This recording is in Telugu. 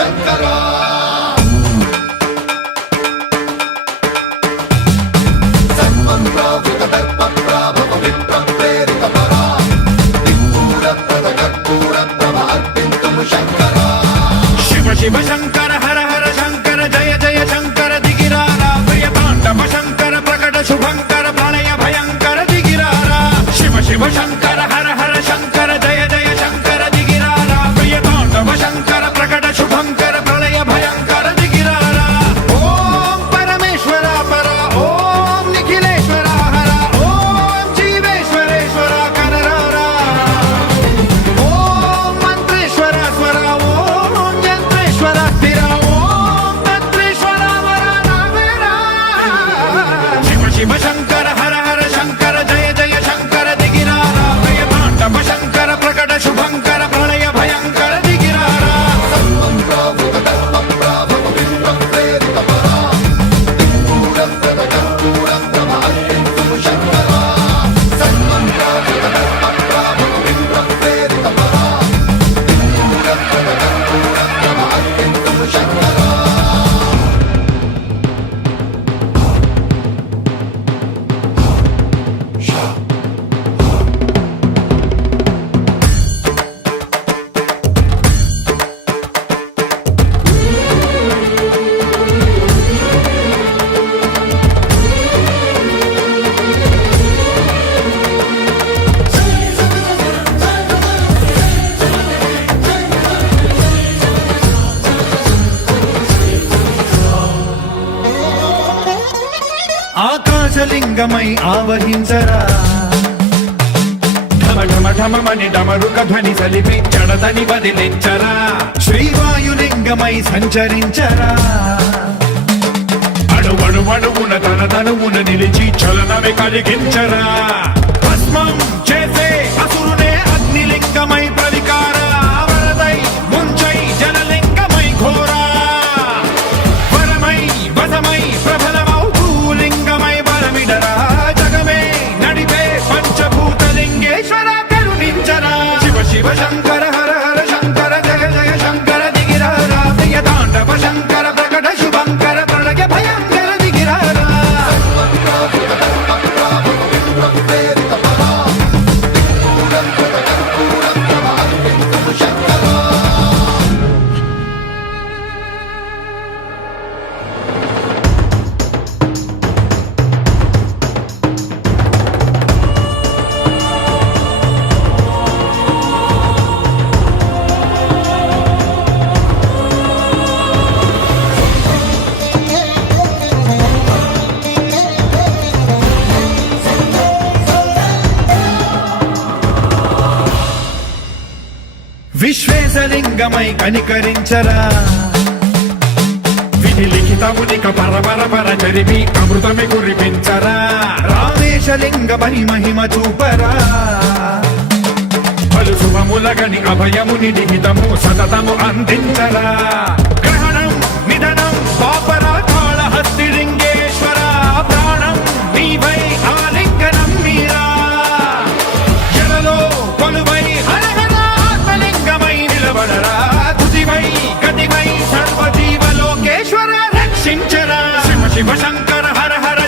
శంకరా సన్మంత్రావృత దర్ప ప్రాభవ విప్ర ప్రేరిత పరా దిక్పూర ప్రద కర్పూర ప్రభ అర్పింతుము శంకరా శివ శివ శంకర హర హర శంకర జయ జయ శంకర దిగిరారా ప్రియ తాండవ శంకర ప్రకట శుభంకర ప్రళయ భయంకర దిగిరారా శివ శివ శంకర హర హర శంకర జయ జయ శంకర దిగిరారా ప్రియ తాండవ శంకర ప్రకట శుభంకర ప్రళయ భయంకర దిగిరారా ఓం పరమేశ్వర పర ఓం నిఖిలేశ్వర హర ఓం జీవేశ్వరేశ్వర కనరారా ఓం మంత్రేశ్వర స్వర ఓం యంత్రేశ్వర స్థిర ఓం తంత్రేశ్వర వర నావేరా శివ శివ శంకర హర హర శంకర జయ జయ శంకర దిగిరారా ప్రియ తాండవ శంకర ప్రకట శుభంకర ప్రళయ భయంకర దిగిరారా సన్మంత్రావృత దర్ప ప్రాభవ విప్ర ప్రేరిత పరా దిక్పూర ప్రద కర్పూర ప్రభ అర్పింతుము శంకరా సన్మంత్రావృత దర్ప ప్రాభవ విప్ర ప్రేరిత పరా దిక్పూర ప్రద కర్పూర ప్రభ అర్పింతుము శంకరా ఆకాశలింగమై ఆవహించరా ఢమ ఢమ ఢమమని డమరుక ధ్వని సలిపి జడదని వదిలించరా శ్రీవాయులింగమై సంచరించరా అణువణువున తన తనువున నిలిచి చలనమే కలిగించరా భస్మం చేసే అసురునే అగ్నిలింగమై ప్రవికారా వరదై ముంచై జలలింగమై ఘోరా వరమై వసమై ప్రబలమౌ భూలింగమై బలమిడరా జగమే నడిపే పంచభూతలింగేశ్వర కరుణించరా శివ శివ శంకర హర హర శంకర జయ జయ శంకర దిగిరారా ప్రియ తాండవ శంకర ప్రకట శుభంకర ప్రళయ భయంకర దిగిరారా సన్మంత్రావృత దర్ప ప్రాభవ విప్ర ప్రేరిత పరా దిక్పూర ప్రద కర్పూర ప్రభ అర్పింతుము శంకరా విశ్వేశలింగమై కనికరించరా విధి లిఖితమునిక పరపర పర చరిమి అమృతమి కురిపించరా రామేశలింగ పని మహిమ చూపరా పలు శుభములగని అభయముని నిహితము సతతము అందించరా గ్రహణం నిధనం పాపరా కాళహస్తి లింగేశ్వర ప్రాణం నీవై ఆలింగనం మీరా జలలో కొలువై హరహర ఆత్మలింగమై నిలబడరా తుదివై గతివై సర్వజీవలోకేశ్వర రక్షించరా శివ శివ శంకర హర హర